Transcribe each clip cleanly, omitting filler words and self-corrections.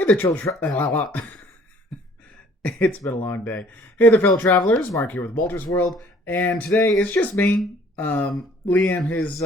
Hey there, children. It's been a long day. Hey there, fellow travelers. Mark here with Wolters World, and today it's just me. Liam has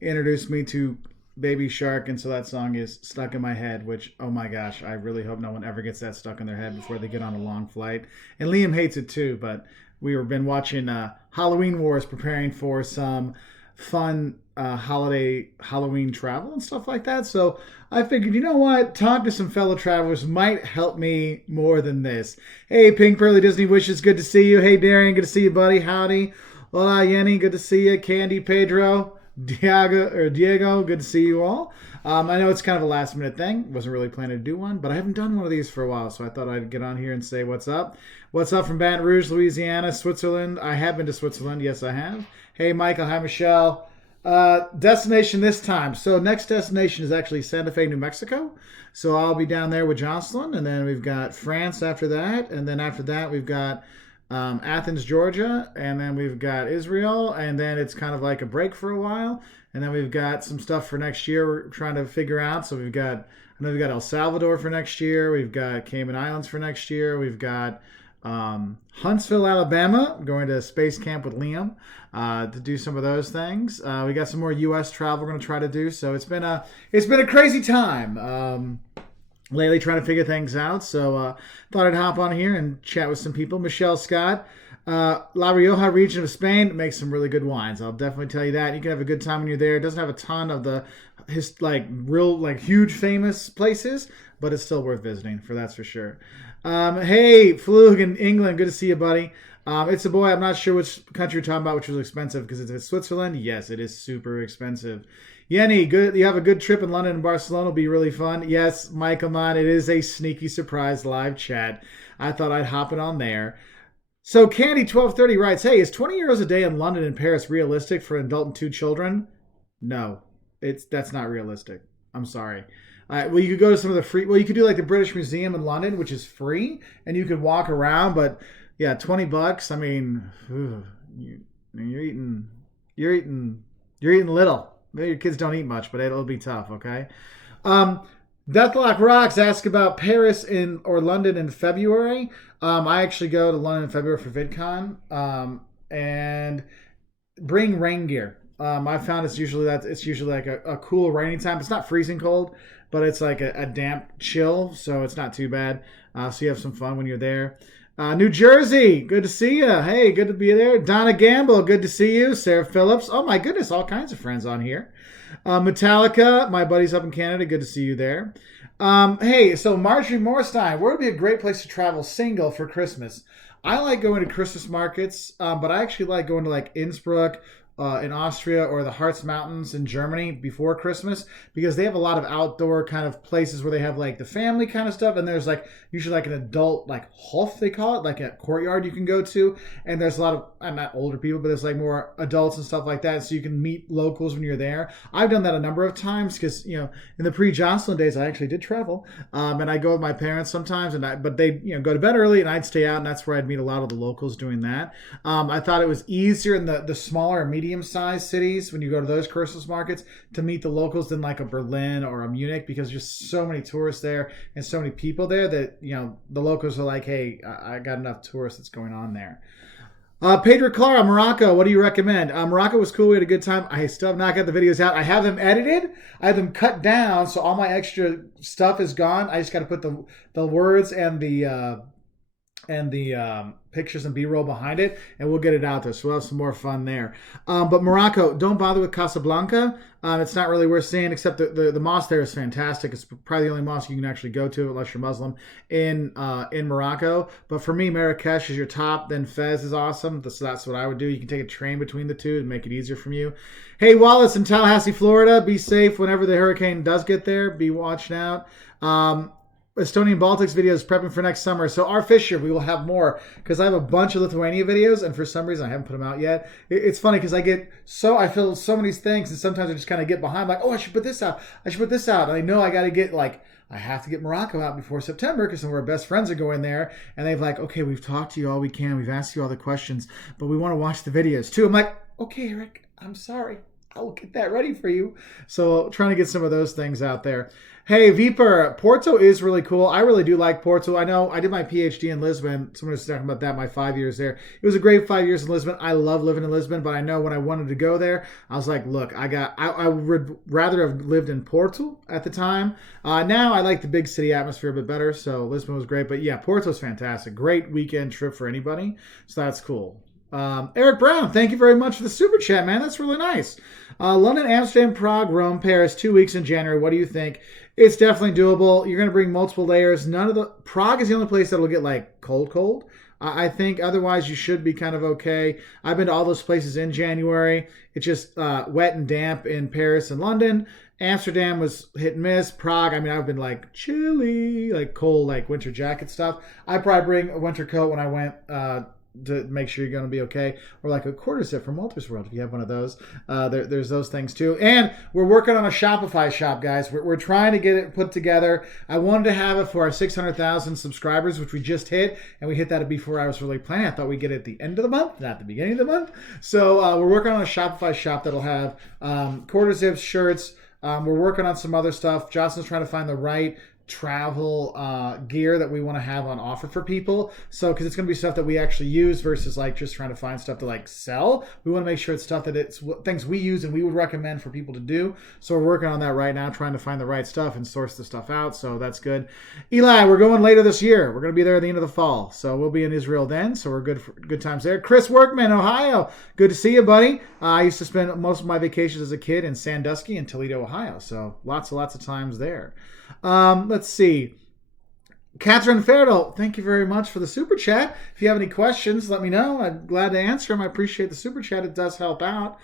introduced me to Baby Shark, and so that song is stuck in my head. Which, oh my gosh, I really hope no one ever gets that stuck in their head before they get on a long flight. And Liam hates it too. But we've been watching Halloween Wars, preparing for some fun holiday Halloween travel and stuff like that. So I figured, you know what? Talk to some fellow travelers might help me more than this. Hey, Pink Pearly Disney Wishes, good to see you. Hey, Darian, good to see you, buddy. Howdy. Hola, Yenny, good to see you. Candy, Pedro, Diego, good to see you all. I know it's kind of a last minute thing. Wasn't really planning to do one, but I haven't done one of these for a while, so I thought I'd get on here and say what's up. What's up from Baton Rouge, Louisiana, Switzerland? I have been to Switzerland. Yes, I have. Hey, Michael. Hi, Michelle. Destination this time. So next destination is actually Santa Fe, New Mexico. So I'll be down there with Jocelyn, and then we've got France after that, and then after that we've got Athens, Georgia, and then we've got Israel, and then it's kind of like a break for a while, and then we've got some stuff for next year we're trying to figure out. So I know we've got El Salvador for next year, we've got Cayman Islands for next year, we've got Huntsville, Alabama, going to space camp with Liam to do some of those things. We got some more U.S. travel we're going to try to do. So it's been a crazy time lately trying to figure things out. So thought I'd hop on here and chat with some people. Michelle Scott, La Rioja region of Spain makes some really good wines. I'll definitely tell you that. You can have a good time when you're there. It doesn't have a ton of the huge famous places, but it's still worth visiting for, that's for sure. Hey, Flug in England, good to see you, buddy. It's a boy. I'm not sure which country you're talking about, which was expensive, because if it's Switzerland, yes, it is super expensive. Yenny, good. You have a good trip in London and Barcelona. Will be really fun. Yes, Mike Amon, it is a sneaky surprise live chat. I thought I'd hop it on there. So Candy1230 writes, hey, is 20 euros a day in London and Paris realistic for an adult and two children? No, that's not realistic. I'm sorry. Well, you could go to some of the free. Well, you could do like the British Museum in London, which is free, and you could walk around. But yeah, $20. I mean, you're eating little. Maybe your kids don't eat much, but it'll be tough. Okay. Deathlock Rocks ask about Paris or London in February. I actually go to London in February for VidCon, and bring rain gear. I found it's usually like a cool rainy time. It's not freezing cold, but it's like a damp chill, so it's not too bad. So you have some fun when you're there. New Jersey, good to see you. Hey, good to be there. Donna Gamble, good to see you. Sarah Phillips, oh my goodness, all kinds of friends on here. Metallica, my buddies up in Canada, good to see you there. Hey, so Marjorie Morstein, where would be a great place to travel single for Christmas? I like going to Christmas markets, but I actually like going to like Innsbruck, in Austria, or the Harz Mountains in Germany before Christmas, because they have a lot of outdoor kind of places where they have like the family kind of stuff, and there's like usually like an adult like Hof, they call it, like a courtyard you can go to, and there's a lot of, I'm not older people, but there's like more adults and stuff like that, so you can meet locals when you're there. I've done that a number of times because, you know, in the pre-Jocelyn days I actually did travel, and I go with my parents sometimes, but they, you know, go to bed early and I'd stay out, and that's where I'd meet a lot of the locals doing that. I thought it was easier in the smaller medium-sized cities when you go to those Christmas markets to meet the locals than like a Berlin or a Munich, because there's so many tourists there and so many people there that, you know, the locals are like, hey, I got enough tourists that's going on there. Pedro Clara, Morocco, what do you recommend? Morocco was cool. We had a good time. I still have not got the videos out. I have them edited. I have them cut down, so all my extra stuff is gone. I just got to put the words and the pictures and B-roll behind it, and we'll get it out there. So we'll have some more fun there. But Morocco, don't bother with Casablanca. It's not really worth seeing, except the mosque there is fantastic. It's probably the only mosque you can actually go to, unless you're Muslim, in Morocco. But for me, Marrakesh is your top. Then Fez is awesome. So that's what I would do. You can take a train between the two to make it easier from you. Hey, Wallace in Tallahassee, Florida. Be safe whenever the hurricane does get there. Be watching out. Estonian Baltics videos prepping for next summer. So our Fisher, we will have more, because I have a bunch of Lithuania videos, and for some reason I haven't put them out yet. It's funny because I feel so many things, and sometimes I just kind of get behind, like, oh, I should put this out. And I know I got to get I have to get Morocco out before September because some of our best friends are going there, and they've like, okay, we've talked to you all we can, we've asked you all the questions, but we want to watch the videos too. I'm like, okay, Eric, I'm sorry. I'll get that ready for you. So trying to get some of those things out there. Hey, Viper, Porto is really cool. I really do like Porto. I know I did my PhD in Lisbon. Someone was talking about that, my 5 years there. It was a great 5 years in Lisbon. I love living in Lisbon, but I know when I wanted to go there, I was like, look, I would rather have lived in Porto at the time. Now I like the big city atmosphere a bit better, so Lisbon was great. But yeah, Porto's fantastic. Great weekend trip for anybody. So that's cool. Eric Brown, thank you very much for the super chat, man. That's really nice. London, Amsterdam, Prague, Rome, Paris, 2 weeks in January. What do you think? It's definitely doable. You're going to bring multiple layers. Prague is the only place that'll get like cold. I think otherwise you should be kind of okay. I've been to all those places in January. It's just wet and damp in Paris and London. Amsterdam was hit and miss. Prague, I mean, I've been like chilly, like cold, like winter jacket stuff. I'd probably bring a winter coat when I went to make sure you're going to be okay, or like a quarter zip from Wolters World if you have one of those. There's those things too. And we're working on a Shopify shop, guys. We're trying to get it put together. I wanted to have it for our 600,000 subscribers, which we just hit, and we hit that before I was really planning. I thought we'd get it at the end of the month, not the beginning of the month. So we're working on a Shopify shop that'll have quarter zips, shirts. We're working on some other stuff. Jocelyn's trying to find the right travel gear that we want to have on offer for people. So because it's going to be stuff that we actually use versus like just trying to find stuff to like sell. We want to make sure it's stuff that it's things we use and we would recommend for people to do. So we're working on that right now, trying to find the right stuff and source the stuff out. So that's good. Eli, we're going later this year. We're going to be there at the end of the fall. So we'll be in Israel then. So we're good times there. Chris Workman, Ohio. Good to see you, buddy. I used to spend most of my vacations as a kid in Sandusky and Toledo, Ohio. So lots of times there. Let's see. Catherine Ferdo, thank you very much for the super chat. If you have any questions, let me know. I'm glad to answer them. I appreciate the super chat. It does help out.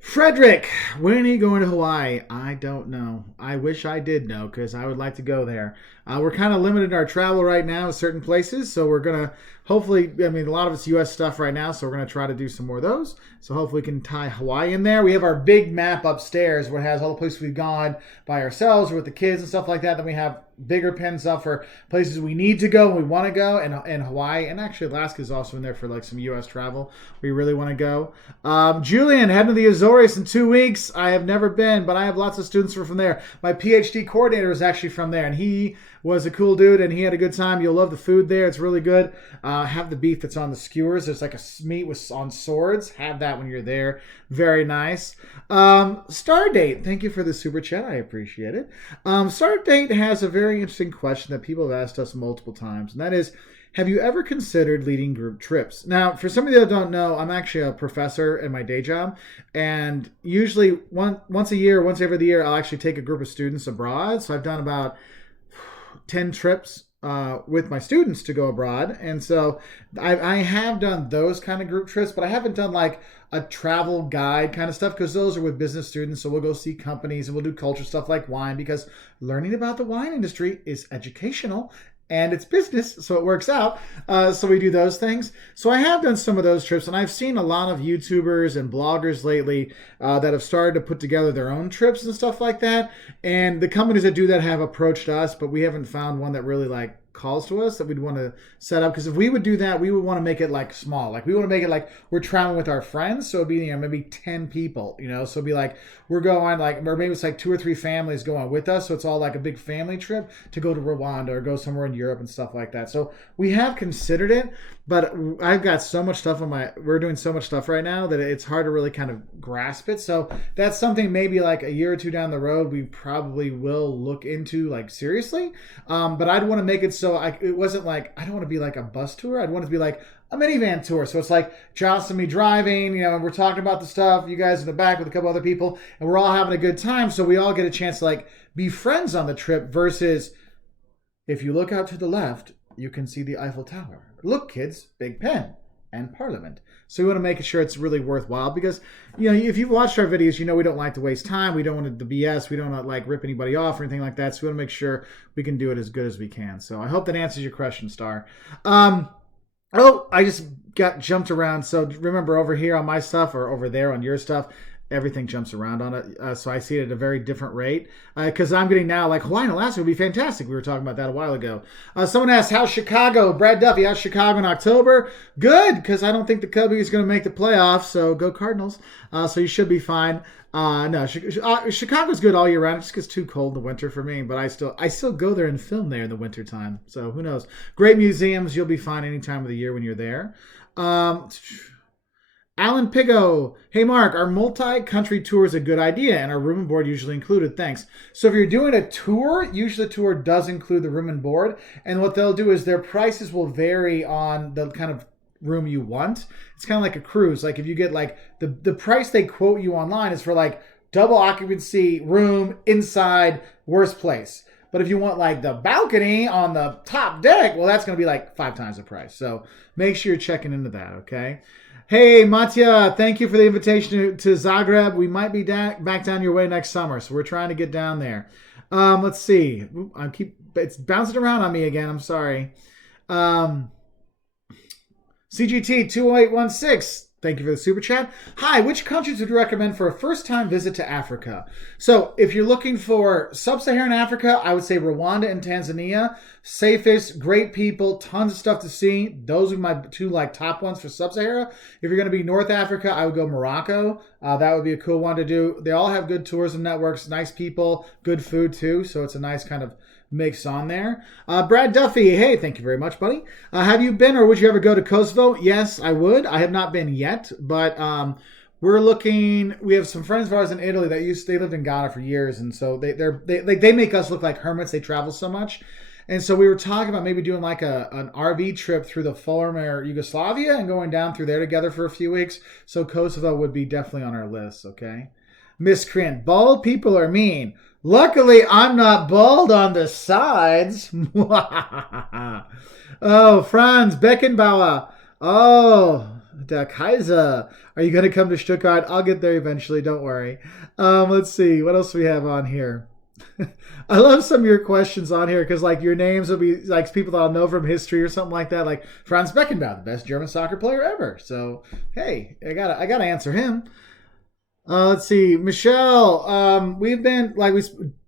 Frederick, when are you going to Hawaii? I don't know. I wish I did know because I would like to go there. We're kind of limited in our travel right now to certain places, so we're going to hopefully, I mean, a lot of it's U.S. stuff right now, so we're going to try to do some more of those. So hopefully we can tie Hawaii in there. We have our big map upstairs where it has all the places we've gone by ourselves or with the kids and stuff like that. Then we have bigger pins up for places we need to go and we want to go, and Hawaii. And actually Alaska is also in there for like some U.S. travel we really want to go. Julian, heading to the Azores in 2 weeks. I have never been, but I have lots of students who are from there. My PhD coordinator is actually from there, and he was a cool dude, and he had a good time. You'll love the food there. It's really good. Have the beef that's on the skewers. There's like a meat on swords. Have that when you're there. Very nice. Stardate, thank you for the super chat. I appreciate it. Stardate has a very interesting question that people have asked us multiple times, and that is, have you ever considered leading group trips? Now, for some of you that don't know, I'm actually a professor in my day job, and usually once a year, once every year, I'll actually take a group of students abroad. So I've done about 10 trips with my students to go abroad. And so I have done those kind of group trips, but I haven't done like a travel guide kind of stuff because those are with business students. So we'll go see companies and we'll do culture stuff like wine because learning about the wine industry is educational and it's business, so it works out. So we do those things. So I have done some of those trips, and I've seen a lot of YouTubers and bloggers lately that have started to put together their own trips and stuff like that. And the companies that do that have approached us, but we haven't found one that really like calls to us that we'd want to set up. Because if we would do that, we would want to make it like small. Like we want to make it like we're traveling with our friends. So it'd be, maybe 10 people, So it'd be like we're going like, or maybe it's like 2 or 3 families going with us. So it's all like a big family trip to go to Rwanda or go somewhere in Europe and stuff like that. So we have considered it, but I've got so much stuff we're doing so much stuff right now that it's hard to really kind of grasp it. So that's something maybe like a year or 2 down the road, we probably will look into like seriously. But I'd want to make it so it wasn't like, I don't want to be like a bus tour. I'd want it to be like a minivan tour. So it's like Josh and me driving, and we're talking about the stuff, you guys in the back with a couple other people, and we're all having a good time. So we all get a chance to like be friends on the trip versus if you look out to the left, you can see the Eiffel Tower. Look, kids, Big Ben and Parliament. So we want to make sure it's really worthwhile because, if you've watched our videos, we don't like to waste time. We don't want to BS. We don't want to like rip anybody off or anything like that. So we want to make sure we can do it as good as we can. So I hope that answers your question, Star. I just got jumped around. So remember over here on my stuff or over there on your stuff, everything jumps around on it. So I see it at a very different rate. Because I'm getting now, like, Hawaii and Alaska would be fantastic. We were talking about that a while ago. Someone asked, how's Chicago? Brad Duffy, how's Chicago in October? Good, because I don't think the Cubbies is going to make the playoffs. So go Cardinals. So you should be fine. No, Chicago's good all year round. It just gets too cold in the winter for me, but I still go there and film there in the winter time. So who knows? Great museums. You'll be fine any time of the year when you're there. Alan Pigo. Hey, Mark, are multi-country tours a good idea? And are room and board usually included? Thanks. So if you're doing a tour, usually the tour does include the room and board. And what they'll do is their prices will vary on the kind of room you want. It's kind of like a cruise. Like if you get like the price they quote you online is for like double occupancy room inside worst place. But if you want like the balcony on the top deck, well, that's going to be like 5 times the price. So make sure you're checking into that, okay? Hey, Matja, thank you for the invitation to Zagreb. We might be back down your way next summer, so we're trying to get down there. Let's see. It's bouncing around on me again. I'm sorry. CGT 2816. Thank you for the super chat. Hi, which countries would you recommend for a first-time visit to Africa? So if you're looking for sub-Saharan Africa, I would say Rwanda and Tanzania. Safest, great people, tons of stuff to see. Those are my 2 like top ones for sub-Sahara. If you're going to be North Africa, I would go Morocco. That would be a cool one to do. They all have good tourism networks, nice people, good food too. So it's a nice kind of mix on there. Brad Duffy, hey, thank you very much, buddy. Have you been or would you ever go to Kosovo? Yes, I would. I have not been yet, but we're looking. We have some friends of ours in Italy that they lived in Ghana for years, and so they make us look like hermits. They travel so much. And so we were talking about maybe doing like an RV trip through the former Yugoslavia and going down through there together for a few weeks. So Kosovo would be definitely on our list, okay? Miscreant, bald people are mean. Luckily, I'm not bald on the sides. Oh, Franz Beckenbauer. Oh, der Kaiser. Are you going to come to Stuttgart? I'll get there eventually. Don't worry. Let's see. What else do we have on here? I love some of your questions on here because like your names will be like people that I'll know from history or something like that. Like Franz Beckenbauer, the best German soccer player ever. So, hey, I gotta answer him. Let's see, Michelle. We've been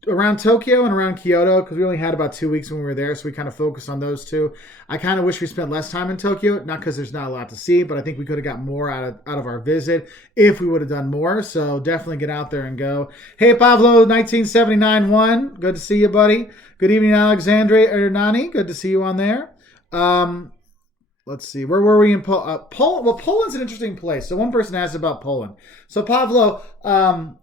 around Tokyo and around Kyoto because we only had about 2 weeks when we were there, so we kind of focused on those two. I kind of wish we spent less time in Tokyo, not because there's not a lot to see, but I think we could have got more out of our visit if we would have done more. So definitely get out there and go. Hey, Pablo, 1979-1. Good to see you, buddy. Good evening, Alexandre Hernani. Good to see you on there. Let's see. Where were we in Poland? Well, Poland's an interesting place. So one person asked about Poland. So Pavlo,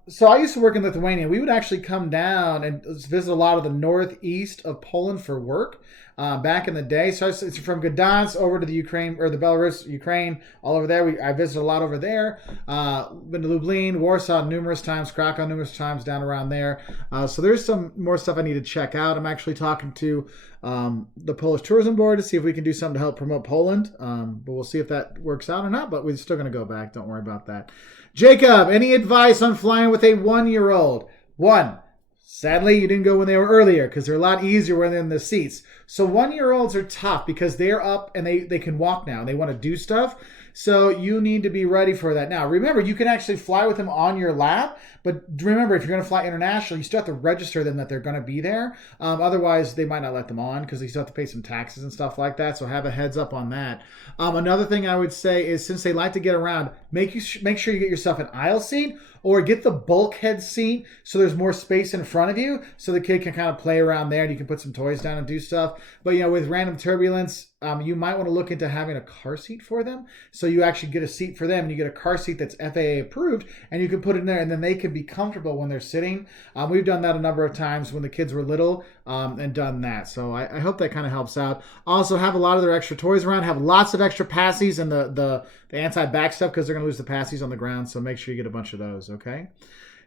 so I used to work in Lithuania. We would actually come down and visit a lot of the northeast of Poland for work back in the day. So it's from Gdansk over to the Ukraine or the Belarus, Ukraine, all over there. I visited a lot over there. Been to Lublin, Warsaw numerous times, Krakow numerous times down around there. So there's some more stuff I need to check out. I'm actually talking to the Polish Tourism Board to see if we can do something to help promote Poland. But we'll see if that works out or not. But we're still going to go back. Don't worry about that. Jacob, any advice on flying with a 1-year-old? 1. Sadly, you didn't go when they were earlier because they're a lot easier when they're in the seats. So 1-year-olds are tough because they're up and they can walk now. They want to do stuff. So you need to be ready for that. Now, remember, you can actually fly with them on your lap. But remember, if you're going to fly international, you still have to register them that they're going to be there. Otherwise, they might not let them on because you still have to pay some taxes and stuff like that. So have a heads up on that. Another thing I would say is since they like to get around, make sure you get yourself an aisle seat or get the bulkhead seat so there's more space in front of you so the kid can kind of play around there and you can put some toys down and do stuff. But, with random turbulence, you might want to look into having a car seat for them. So you actually get a seat for them and you get a car seat that's FAA approved and you can put it in there and then they can be comfortable when they're sitting. We've done that a number of times when the kids were little and done that. So I hope that kind of helps out. Also have a lot of their extra toys around. Have lots of extra passies and the anti-back stuff because they're going to lose the passies on the ground. So make sure you get a bunch of those, okay?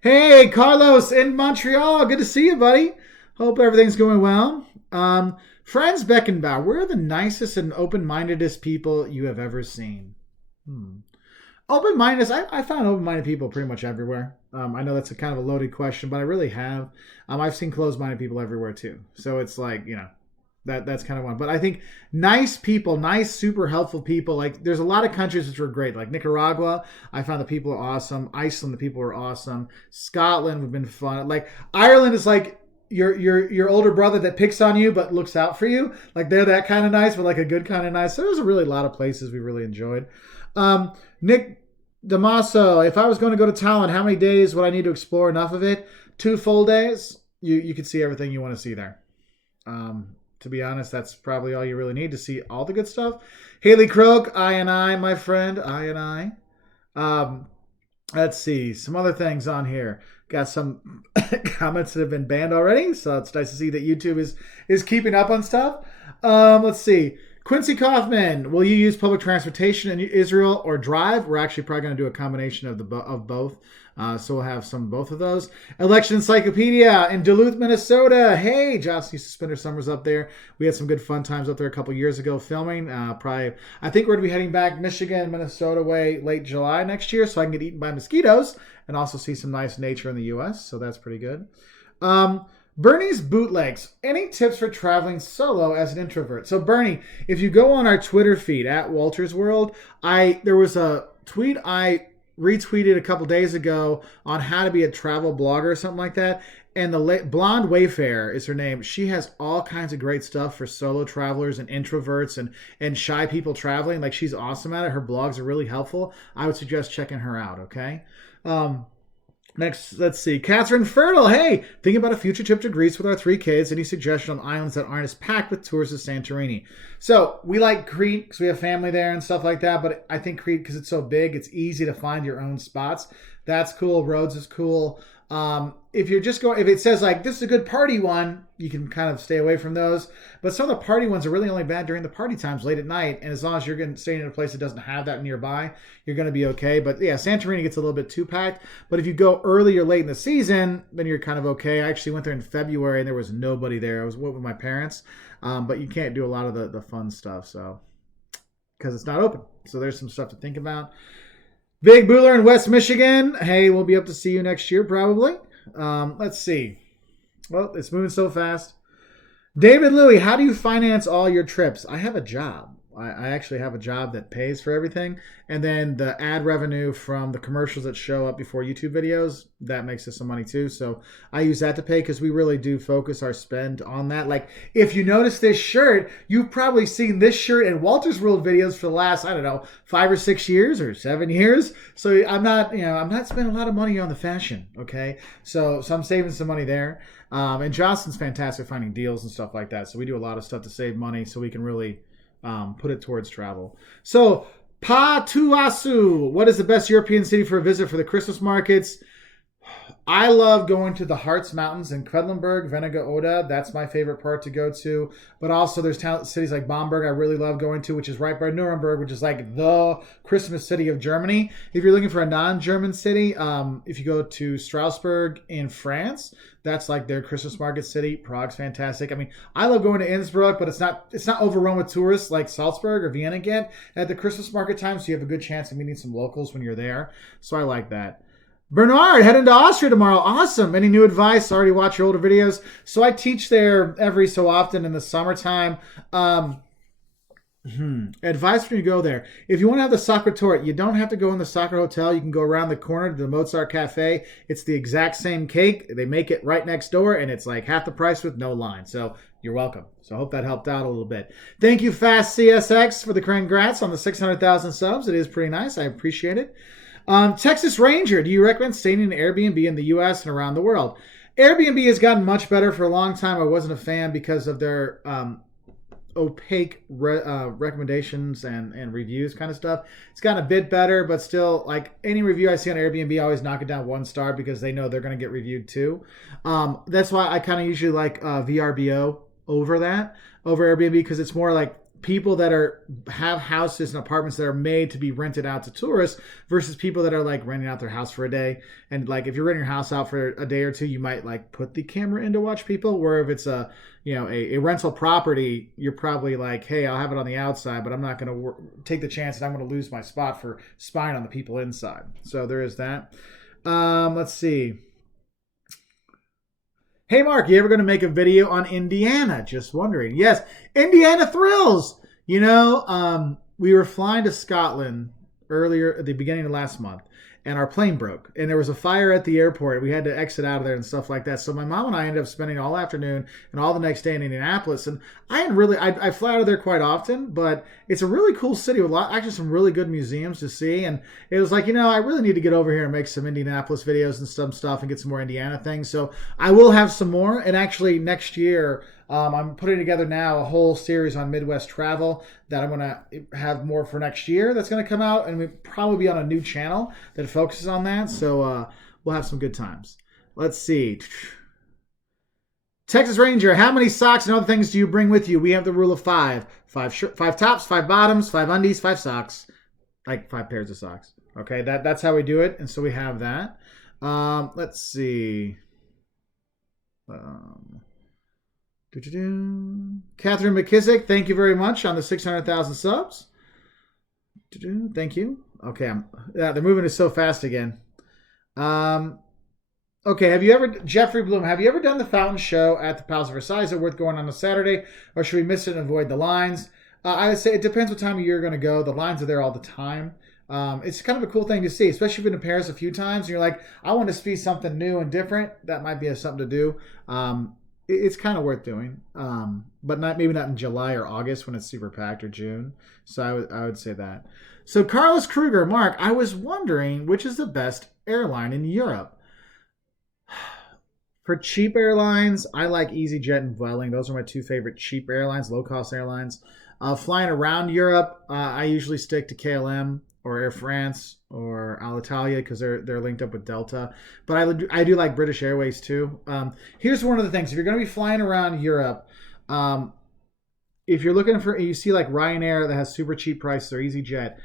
Hey, Carlos in Montreal. Good to see you, buddy. Hope everything's going well. Franz Beckenbauer, we're the nicest and open-mindedest people you have ever seen. Open-minded, I found open-minded people pretty much everywhere. I know that's a kind of a loaded question, but I really have. I've seen closed-minded people everywhere too. So it's like, That's kind of one. But I think nice people, nice, super helpful people. Like there's a lot of countries which were great. Like Nicaragua, I found the people are awesome. Iceland, the people are awesome. Scotland would have been fun. Like Ireland is like your older brother that picks on you but looks out for you. Like they're that kind of nice, but like a good kind of nice. So there's a really lot of places we really enjoyed. Nick Damaso, if I was going to go to Thailand, how many days would I need to explore enough of it? 2 full days. You could see everything you want to see there. To be honest, that's probably all you really need to see all the good stuff. Haley Croak, I, my friend, I. Let's see some other things on here. Got some comments that have been banned already, so it's nice to see that YouTube is keeping up on stuff. Let's see. Quincy Kaufman, will you use public transportation in Israel or drive? We're actually probably going to do a combination of both. So we'll have some of both of those. Election Encyclopedia in Duluth, Minnesota. Hey, Josh used to spend her summers up there. We had some good fun times up there a couple years ago filming. I think we're going to be heading back Michigan, Minnesota way late July next year so I can get eaten by mosquitoes and also see some nice nature in the U.S. So that's pretty good. Bernie's Bootlegs. Any tips for traveling solo as an introvert? So Bernie, if you go on our Twitter feed at Wolters World, there was a tweet I retweeted a couple days ago on how to be a travel blogger or something like that. And the Blonde Wayfarer is her name. She has all kinds of great stuff for solo travelers and introverts and shy people traveling. Like she's awesome at it. Her blogs are really helpful. I would suggest checking her out. Okay. Next, let's see. Catherine Fertile. Hey, thinking about a future trip to Greece with our 3 kids. Any suggestion on islands that aren't as packed with tours as Santorini? So we like Crete because we have family there and stuff like that. But I think Crete, because it's so big, it's easy to find your own spots. That's cool. Rhodes is cool. If it says like this is a good party one, you can kind of stay away from those. But some of the party ones are really only bad during the party times late at night. And as long as you're staying in a place that doesn't have that nearby, you're going to be okay. But yeah, Santorini gets a little bit too packed. But if you go early or late in the season, then you're kind of okay. I actually went there in February and there was nobody there. I was with my parents. But you can't do a lot of the fun stuff. So because it's not open. So there's some stuff to think about. Big Bueller in West Michigan. Hey, we'll be up to see you next year probably. Let's see. Well, it's moving so fast. David Louie, how do you finance all your trips? I have a job. I actually have a job that pays for everything. And then the ad revenue from the commercials that show up before YouTube videos, that makes us some money too. So I use that to pay because we really do focus our spend on that. Like if you notice this shirt, you've probably seen this shirt in Wolters World videos for the last, 5 or 6 years or 7 years. So I'm not spending a lot of money on the fashion. Okay. So I'm saving some money there. And Johnson's fantastic finding deals and stuff like that. So we do a lot of stuff to save money so we can really put it towards travel. So Patuasu, what is the best European city for a visit for the Christmas markets? I love going to the Harz Mountains in Quedlinburg, Venega Oda. That's my favorite part to go to. But also there's cities like Bamberg I really love going to, which is right by Nuremberg, which is like the Christmas city of Germany. If you're looking for a non-German city, if you go to Strasbourg in France, that's like their Christmas market city. Prague's fantastic. I mean, I love going to Innsbruck, but it's not overrun with tourists like Salzburg or Vienna get at the Christmas market time, so you have a good chance of meeting some locals when you're there. So I like that. Bernard, heading to Austria tomorrow. Awesome. Any new advice? Already watch your older videos. So I teach there every so often in the summertime. Advice when you go there. If you want to have the soccer tour, you don't have to go in the soccer hotel. You can go around the corner to the Mozart Cafe. It's the exact same cake. They make it right next door, and it's like half the price with no line. So you're welcome. So I hope that helped out a little bit. Thank you, Fast CSX, for the congrats on the 600,000 subs. It is pretty nice. I appreciate it. Texas Ranger, do you recommend staying in an Airbnb in the U.S. and around the world? Airbnb has gotten much better for a long time. I wasn't a fan because of their opaque recommendations and reviews kind of stuff. It's gotten a bit better, but still, like any review I see on Airbnb, I always knock it down 1 star because they know they're going to get reviewed too. That's why I kind of usually like VRBO over Airbnb because it's more like people that have houses and apartments that are made to be rented out to tourists versus people that are like renting out their house for a day. And like if you're renting your house out for a day or two, you might like put the camera in to watch people. Where if it's a rental property, you're probably like, hey, I'll have it on the outside, but I'm not going to take the chance that I'm going to lose my spot for spying on the people inside. So there is that. Let's see. Hey, Mark, you ever going to make a video on Indiana? Just wondering. Yes, Indiana thrills. We were flying to Scotland earlier at the beginning of last month, and our plane broke, and there was a fire at the airport. We had to exit out of there and stuff like that. So my mom and I ended up spending all afternoon and all the next day in Indianapolis. And I fly out of there quite often, but it's a really cool city with actually some really good museums to see. And it was like, I really need to get over here and make some Indianapolis videos and some stuff and get some more Indiana things. So I will have some more. And actually next year, I'm putting together now a whole series on Midwest travel that I'm going to have more for next year that's going to come out, and we'll probably be on a new channel that focuses on that. So we'll have some good times. Let's see. Texas Ranger, how many socks and other things do you bring with you? We have the rule of 5. 5 tops, 5 bottoms, 5 undies, 5 socks. Like 5 pairs of socks. Okay, that's how we do it. And so we have that. Let's see. Catherine McKissick, thank you very much on the 600,000 subs. Thank you. Okay, they're moving it so fast again. Okay, Jeffrey Bloom, have you ever done the fountain show at the Palace of Versailles? Is it worth going on a Saturday, or should we miss it and avoid the lines? I would say it depends what time of year you're going to go. The lines are there all the time. It's kind of a cool thing to see, especially if you've been to Paris a few times and you're like, I want to see something new and different. That might be something to do. It's kind of worth doing, but maybe not in July or August when it's super packed, or June. So I would say that. So Carlos Kruger, Mark, I was wondering which is the best airline in Europe. For cheap airlines, I like EasyJet and Vueling. Those are my 2 favorite cheap airlines, low-cost airlines. Flying around Europe, I usually stick to KLM or Air France or Alitalia because they're linked up with Delta. But I do like British Airways too. Here's one of the things. If you're going to be flying around Europe, if you're looking you see like Ryanair that has super cheap prices, or EasyJet,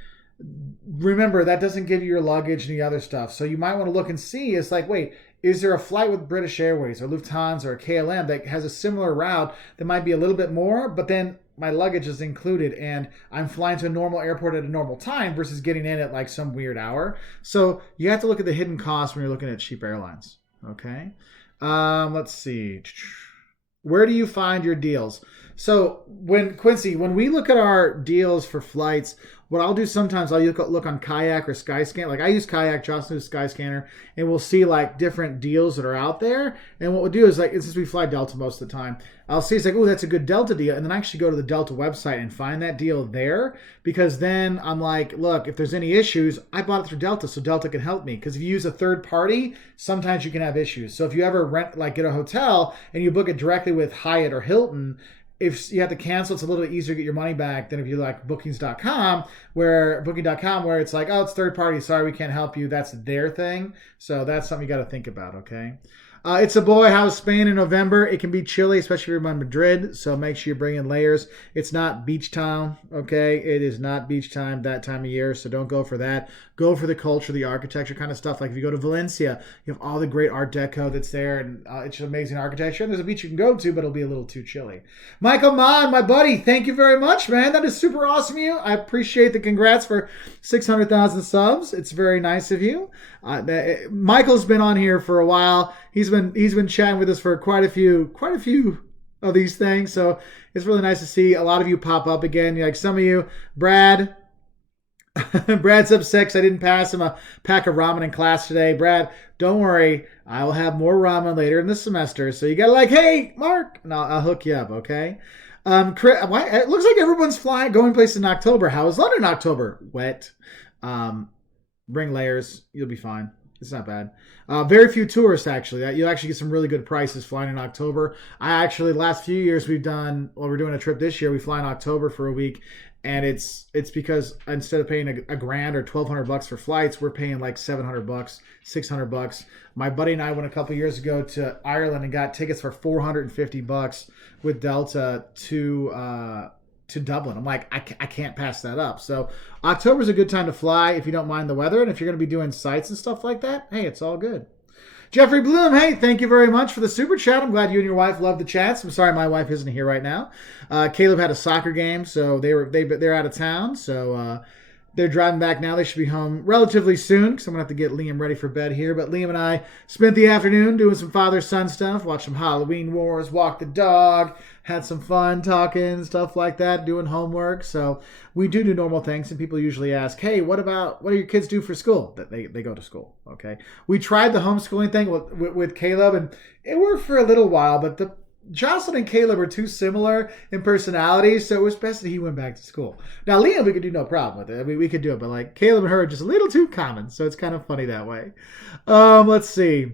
remember that doesn't give you your luggage and the other stuff. So you might want to look and see. It's like, wait, is there a flight with British Airways or Lufthansa or KLM that has a similar route that might be a little bit more, but then my luggage is included and I'm flying to a normal airport at a normal time versus getting in at like some weird hour. So you have to look at the hidden costs when you're looking at cheap airlines. Okay. Let's see. Where do you find your deals? So when we look at our deals for flights, what I'll do sometimes, I'll look on Kayak or Skyscanner. Like I use Kayak, Jocelyn uses Skyscanner, and we'll see like different deals that are out there. And what we'll do is, like, since we fly Delta most of the time, I'll see it's like, oh, that's a good Delta deal. And then I actually go to the Delta website and find that deal there, because then I'm like, look, if there's any issues, I bought it through Delta, so Delta can help me. Because if you use a third party, sometimes you can have issues. So if you ever get a hotel and you book it directly with Hyatt or Hilton, if you have to cancel, it's a little bit easier to get your money back than if you like Booking.com, where it's like, oh, it's third party. Sorry, we can't help you. That's their thing. So that's something you got to think about. Okay. It's a boy. How's Spain in November? It can be chilly, especially if you're in Madrid. So make sure you bring in layers. It's not beach time. Okay. It is not beach time that time of year. So don't go for that. Go for the culture, the architecture kind of stuff. Like if you go to Valencia, you have all the great Art Deco that's there, and it's amazing architecture. And there's a beach you can go to, but it'll be a little too chilly. Michael Mann, my buddy, thank you very much, man. That is super awesome of you. I appreciate the congrats for 600,000 subs. It's very nice of you. Michael's been on here for a while. He's been chatting with us for quite a few of these things. So it's really nice to see a lot of you pop up again. Like some of you, Brad. Brad's upset because I didn't pass him a pack of ramen in class today. Brad, don't worry. I will have more ramen later in the semester. So you got to like, hey, Mark, and I'll hook you up, okay? Chris, it looks like everyone's going places in October. How is London in October? Wet. Bring layers. You'll be fine. It's not bad. Very few tourists, actually. You'll actually get some really good prices flying in October. Last few years we're doing a trip this year. We fly in October for a week. And it's because instead of paying a grand or $1,200 for flights, we're paying like $700, $600. My buddy and I went a couple years ago to Ireland and got tickets for $450 with Delta to Dublin. I'm like, I can't pass that up. So October's a good time to fly if you don't mind the weather, and if you're going to be doing sites and stuff like that, hey, it's all good. Jeffrey Bloom, hey, thank you very much for the super chat. I'm glad you and your wife love the chats. I'm sorry my wife isn't here right now. Caleb had a soccer game, so they're out of town. So They're driving back now. They should be home relatively soon because I'm going to have to get Liam ready for bed here. But Liam and I spent the afternoon doing some father-son stuff, watched some Halloween Wars, walked the dog, had some fun talking, stuff like that, doing homework. So we do normal things, and people usually ask, hey, what do your kids do for school? They go to school, okay? We tried the homeschooling thing with Caleb, and it worked for a little while, but Jocelyn and Caleb are too similar in personalities, so it was best that he went back to school. Now, Liam, we could do no problem with it. I mean, we could do it, but like Caleb and her are just a little too common, so it's kind of funny that way. Let's see.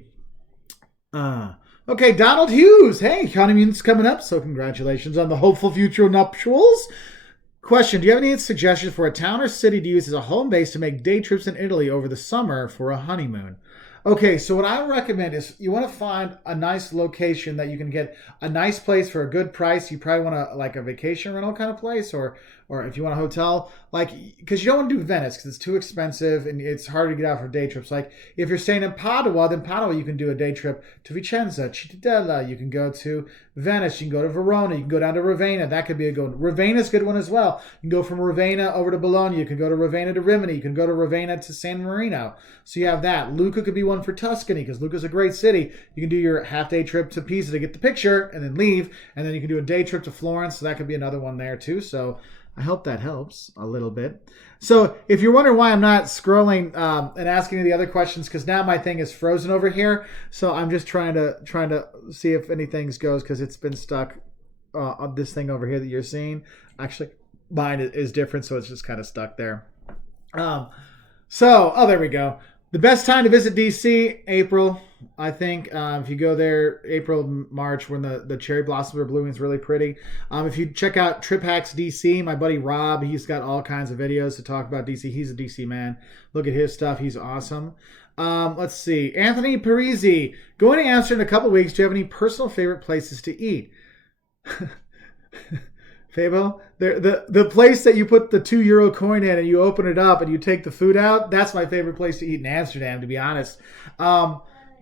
Okay, Donald Hughes. Hey, honeymoon's coming up, so congratulations on the hopeful future nuptials. Question, do you have any suggestions for a town or city to use as a home base to make day trips in Italy over the summer for a honeymoon? Okay, so what I recommend is you want to find a nice location that you can get a nice place for a good price. You probably want a vacation rental kind of place, or if you want a hotel, because you don't want to do Venice because it's too expensive and it's hard to get out for day trips. Like if you're staying in Padua, then Padua you can do a day trip to Vicenza, Cittadella. You can go to Venice. You can go to Verona. You can go down to Ravenna. That could be a good one. Ravenna's a good one as well. You can go from Ravenna over to Bologna. You can go to Ravenna to Rimini. You can go to Ravenna to San Marino. So you have that. Lucca could be one for Tuscany because Lucca's a great city. You can do your half-day trip to Pisa to get the picture and then leave. And then you can do a day trip to Florence. So that could be another one there too. So I hope that helps a little bit. So if you're wondering why I'm not scrolling and asking you the other questions, because now my thing is frozen over here. So I'm just trying to see if anything goes because it's been stuck on this thing over here that you're seeing. Actually, mine is different, so it's just kind of stuck there. There we go. The best time to visit DC, April, I think. If you go there, April, March, when the cherry blossoms are blooming, it's really pretty. If you check out Trip Hacks DC, my buddy Rob, he's got all kinds of videos to talk about DC. He's a DC man. Look at his stuff. He's awesome. Let's see. Anthony Parisi, going to Amsterdam in a couple weeks. Do you have any personal favorite places to eat? Fabo, the place that you put the €2 coin in and you open it up and you take the food out, that's my favorite place to eat in Amsterdam, to be honest.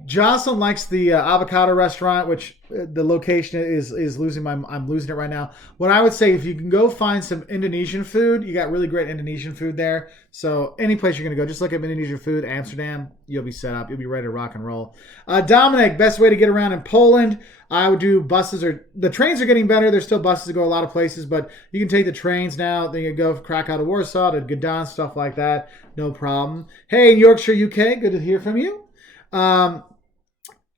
Jocelyn likes the avocado restaurant, which the location is losing I'm losing it right now. What I would say, if you can go find some Indonesian food, you got really great Indonesian food there. So any place you're going to go, just look up Indonesian food, Amsterdam, you'll be set up. You'll be ready to rock and roll. Dominic, best way to get around in Poland, I would do buses, or the trains are getting better. There's still buses to go a lot of places, but you can take the trains now. Then you go from Krakow to Warsaw to Gdańsk, stuff like that. No problem. Hey, Yorkshire, UK, good to hear from you.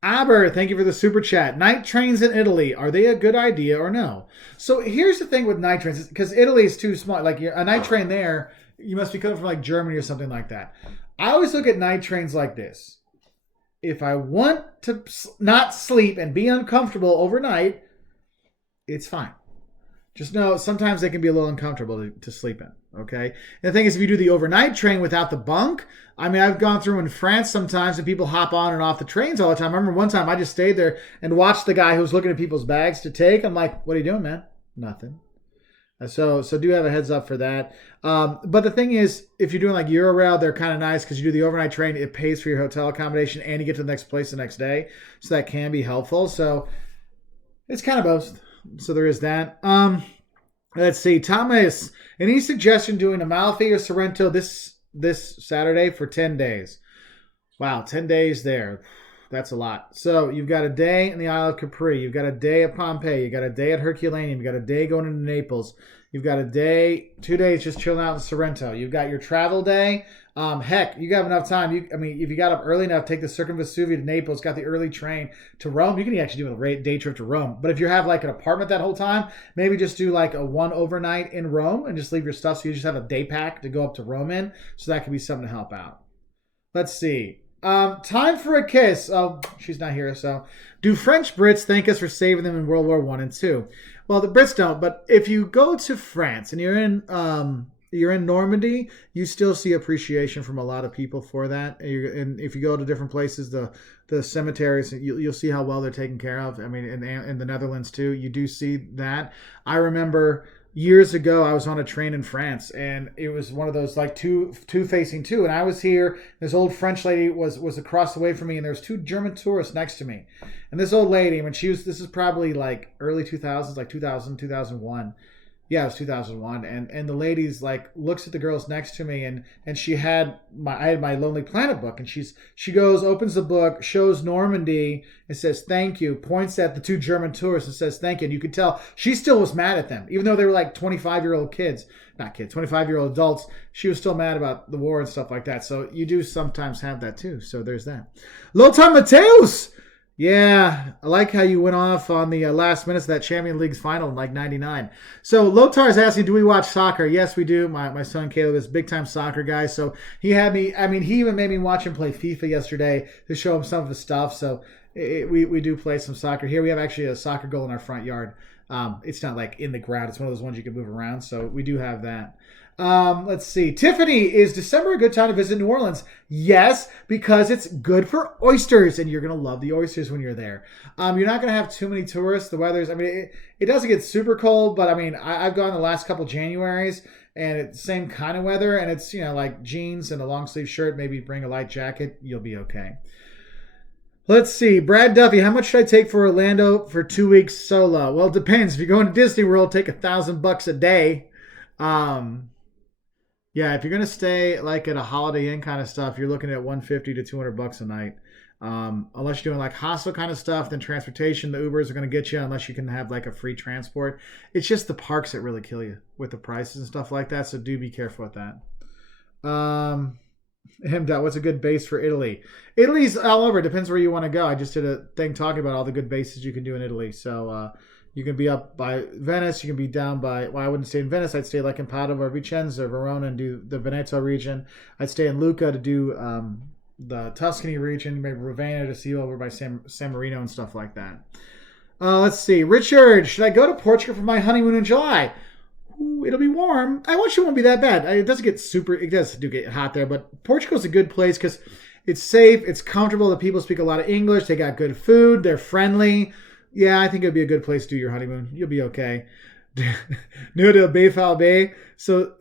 Aber, thank you for the super chat. Night trains in Italy, are they a good idea or no? So here's the thing with night trains, because Italy is too small. Like a night train there, you must be coming from like Germany or something like that. I always look at night trains like this. If I want to not sleep and be uncomfortable overnight, it's fine. Just know sometimes they can be a little uncomfortable to sleep in, okay? And the thing is, if you do the overnight train without the bunk, I mean, I've gone through in France sometimes and people hop on and off the trains all the time. I remember one time I just stayed there and watched the guy who was looking at people's bags to take. I'm like, what are you doing, man? Nothing. So do have a heads up for that. But the thing is, if you're doing like Eurorail, they're kind of nice because you do the overnight train, it pays for your hotel accommodation and you get to the next place the next day. So that can be helpful. So it's kind of both. So there is that. Let's see. Thomas, any suggestion doing Amalfi or Sorrento this Saturday for 10 days? Wow, 10 days there. That's a lot. So you've got a day in the Isle of Capri. You've got a day at Pompeii. You've got a day at Herculaneum. You've got a day going into Naples. You've got a day, 2 days just chilling out in Sorrento. You've got your travel day. Heck, you got enough time. If you got up early enough, take the Circumvesuvia to Naples, got the early train to Rome. You can actually do a day trip to Rome. But if you have like an apartment that whole time, maybe just do like a one overnight in Rome and just leave your stuff so you just have a day pack to go up to Rome in. So that could be something to help out. Let's see. Time for a kiss. Oh, she's not here. So, do French Brits thank us for saving them in World War I and II? Well, the Brits don't. But if you go to France and you're in Normandy, you still see appreciation from a lot of people for that. And if you go to different places, the cemeteries, you'll see how well they're taken care of. I mean, in the Netherlands too, you do see that. I remember years ago, I was on a train in France, and it was one of those like two facing two. And I was here. This old French lady was across the way from me, and there was two German tourists next to me. And this old lady, I mean, this is probably like early 2000s, like 2000, 2001. Yeah, it was 2001, and the lady's like looks at the girls next to me, and she had I had my Lonely Planet book, and she goes, opens the book, shows Normandy, and says thank you, points at the two German tourists and says thank you, and you could tell she still was mad at them, even though they were like 25-year-old kids, not kids, 25-year-old adults. She was still mad about the war and stuff like that. So you do sometimes have that too. So there's that. Lothar Matthäus. Yeah, I like how you went off on the last minutes of that Champions League's final in like 99. So Lothar is asking, do we watch soccer? Yes, we do. My son Caleb is a big-time soccer guy. So he had me, I mean, he even made me watch him play FIFA yesterday to show him some of his stuff. So we do play some soccer here. We have actually a soccer goal in our front yard. It's not like in the ground. It's one of those ones you can move around. So we do have that. Let's see. Tiffany, is December a good time to visit New Orleans? Yes, because it's good for oysters, and you're going to love the oysters when you're there. You're not going to have too many tourists. The weather's, I mean, it doesn't get super cold, but I mean, I've gone the last couple Januaries, and it's the same kind of weather, and it's, like jeans and a long sleeve shirt, maybe bring a light jacket. You'll be okay. Let's see. Brad Duffy, how much should I take for Orlando for 2 weeks solo? Well, it depends. If you're going to Disney World, take $1,000 a day. Yeah, if you're gonna stay like at a Holiday Inn kind of stuff, you're looking at $150 to $200 a night. Unless you're doing like hostel kind of stuff, then transportation, the Ubers are gonna get you unless you can have like a free transport. It's just the parks that really kill you with the prices and stuff like that. So do be careful with that. What's a good base for Italy? Italy's all over. It depends where you want to go. I just did a thing talking about all the good bases you can do in Italy. So you can be up by Venice. You can be down by, well, I wouldn't stay in Venice. I'd stay like in Padova or Vicenza or Verona and do the Veneto region. I'd stay in Lucca to do the Tuscany region, maybe Ravenna to see over by San Marino and stuff like that. Let's see. Richard, should I go to Portugal for my honeymoon in July? Ooh, it'll be warm. I wish it won't be that bad. It does get hot there, but Portugal's a good place because it's safe, it's comfortable, the people speak a lot of English, they got good food, they're friendly. Yeah, I think it'd be a good place to do your honeymoon. You'll be okay. New to Bayfal Bay. So,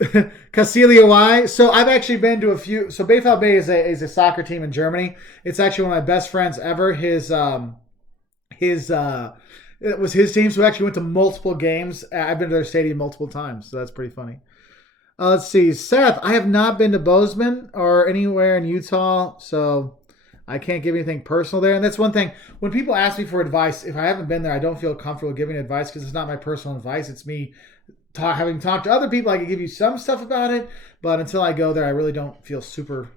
Casilia Y. So, I've actually been to a few. So, Bayfal Bay is a soccer team in Germany. It's actually one of my best friends ever. It was his team, so we actually went to multiple games. I've been to their stadium multiple times, so that's pretty funny. Let's see. Seth, I have not been to Bozeman or anywhere in Utah, so I can't give anything personal there. And that's one thing. When people ask me for advice, if I haven't been there, I don't feel comfortable giving advice because it's not my personal advice. It's me having talked to other people. I can give you some stuff about it, but until I go there, I really don't feel super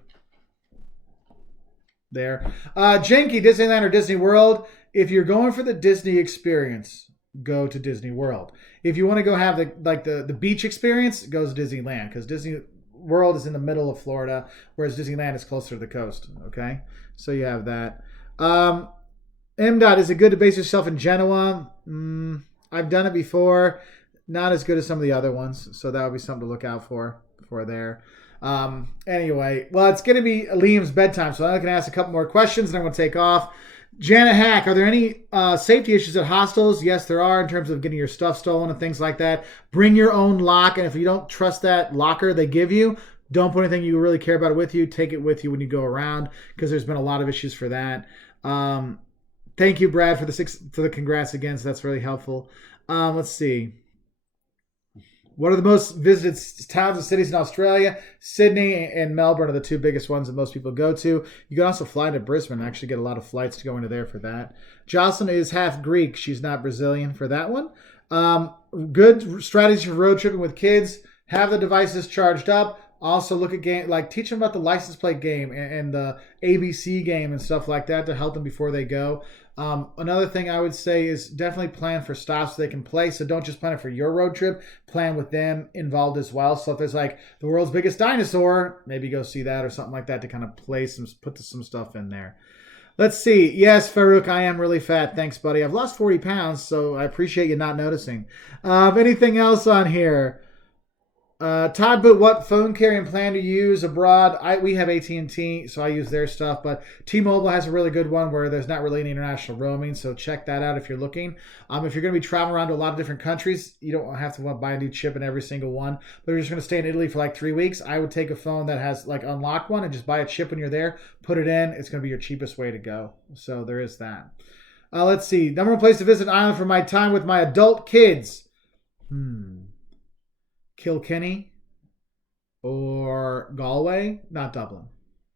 there. Janky, Disneyland or Disney World? If you're going for the Disney experience, go to Disney World. If you want to go have the beach experience, go to Disneyland because Disney World is in the middle of Florida, whereas Disneyland is closer to the coast. Okay, so you have that. M. Is it good to base yourself in Genoa? I've done it before. Not as good as some of the other ones, so that would be something to look out for there. Anyway, well, it's going to be Liam's bedtime, so I can ask a couple more questions, and I'm going to take off. Janet Hack, are there any safety issues at hostels? Yes, there are in terms of getting your stuff stolen and things like that. Bring your own lock, and if you don't trust that locker they give you, don't put anything you really care about with you. Take it with you when you go around because there's been a lot of issues for that. Thank you, Brad, for the congrats again. So that's really helpful. Let's see. What are the most visited towns and cities in Australia? Sydney and Melbourne are the two biggest ones that most people go to. You can also fly to Brisbane and actually get a lot of flights to go into there for that. Jocelyn is half Greek. She's not Brazilian for that one. Good strategy for road tripping with kids. Have the devices charged up. Also look at game, like teach them about the license plate game and the ABC game and stuff like that to help them before they go. Another thing I would say is definitely plan for stops so they can play. So don't just plan it for your road trip. Plan with them involved as well. So if there's like the world's biggest dinosaur, maybe go see that or something like that to kind of put some stuff in there. Let's see. Yes, Farouk, I am really fat. Thanks, buddy. I've lost 40 pounds, so I appreciate you not noticing. Anything else on here? Todd, but what phone carrier plan to use abroad? We have AT&T, so I use their stuff, but T-Mobile has a really good one where there's not really any international roaming, so check that out if you're looking. If you're going to be traveling around to a lot of different countries, you don't have to buy a new chip in every single one, but if you're just going to stay in Italy for like 3 weeks, I would take a phone that has like unlocked one and just buy a chip when you're there, put it in. It's going to be your cheapest way to go. So there is that. Let's see. Number one place to visit an island for my time with my adult kids. Kilkenny or Galway, not Dublin.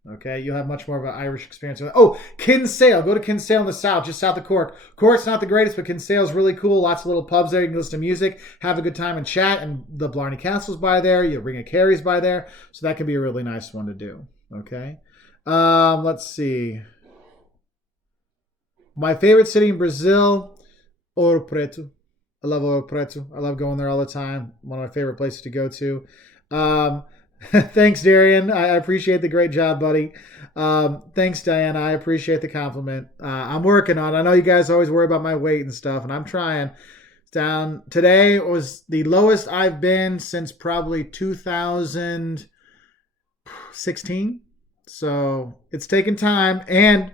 Okay, you'll have much more of an Irish experience. Oh, Kinsale. Go to Kinsale in the south, just south of Cork. Cork's not the greatest, but Kinsale's really cool. Lots of little pubs there. You can listen to music, have a good time, and chat. And the Blarney Castle's by there. Your Ring of Kerry's by there. So that can be a really nice one to do. Okay. Let's see. My favorite city in Brazil, Ouro Preto. I love Ouro Preto. I love going there all the time. One of my favorite places to go to. Thanks, Darian. I appreciate the great job, buddy. Thanks, Diana. I appreciate the compliment. I'm working on it. I know you guys always worry about my weight and stuff, and I'm trying. It's down. Today was the lowest I've been since probably 2016. So it's taken time, and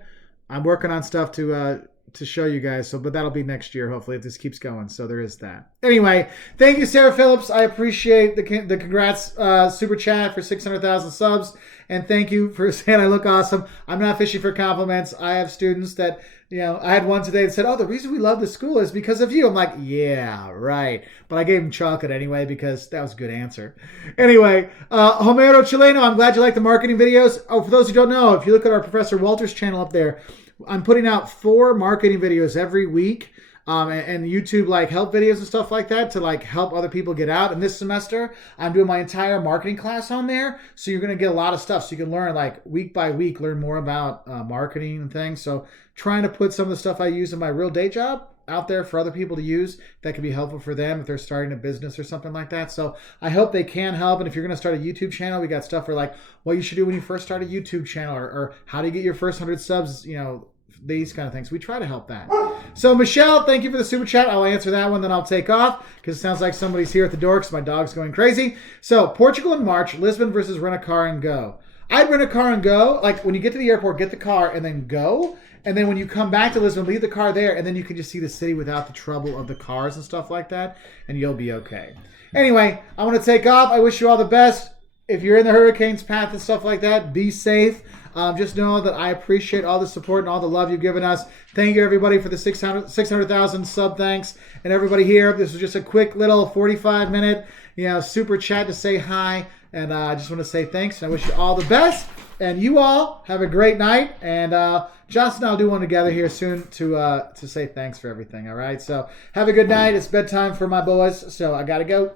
I'm working on stuff to show you guys. So, but that'll be next year, hopefully, if this keeps going. So there is that. Anyway, thank you, Sarah Phillips. I appreciate the congrats super chat for 600,000 subs, and thank you for saying I look awesome. I'm not fishing for compliments. I have students that, I had one today that said, "Oh, the reason we love this school is because of you." I'm like, "Yeah, right." But I gave him chocolate anyway because that was a good answer. Anyway, Homero Chileno, I'm glad you like the marketing videos. Oh, for those who don't know, if you look at our Professor Wolters channel up there, I'm putting out 4 marketing videos every week, and YouTube help videos and stuff like that to help other people get out. And this semester, I'm doing my entire marketing class on there, so you're going to get a lot of stuff. So you can learn week by week, learn more about marketing and things. So trying to put some of the stuff I use in my real day job out there for other people to use that can be helpful for them if they're starting a business or something like that. So I hope they can help. And if you're going to start a YouTube channel, we got stuff for what you should do when you first start a YouTube channel, or how to get your first 100 subs, these kind of things. We try to help that. So Michelle, thank you for the super chat. I'll answer that one, then I'll take off because it sounds like somebody's here at the door because my dog's going crazy. So Portugal in March, Lisbon versus rent a car and go. I'd rent a car and go. When you get to the airport, get the car and then go. And then when you come back to Lisbon, leave the car there, and then you can just see the city without the trouble of the cars and stuff like that, and you'll be okay. Anyway, I want to take off. I wish you all the best. If you're in the hurricane's path and stuff like that, be safe. Just know that I appreciate all the support and all the love you've given us. Thank you, everybody, for the 600,000 sub thanks. And everybody here, this was just a quick little 45-minute super chat to say hi. And I just want to say thanks. And I wish you all the best. And you all have a great night. And Johnson and I'll do one together here soon to say thanks for everything. All right. So have a good night. It's bedtime for my boys. So I got to go.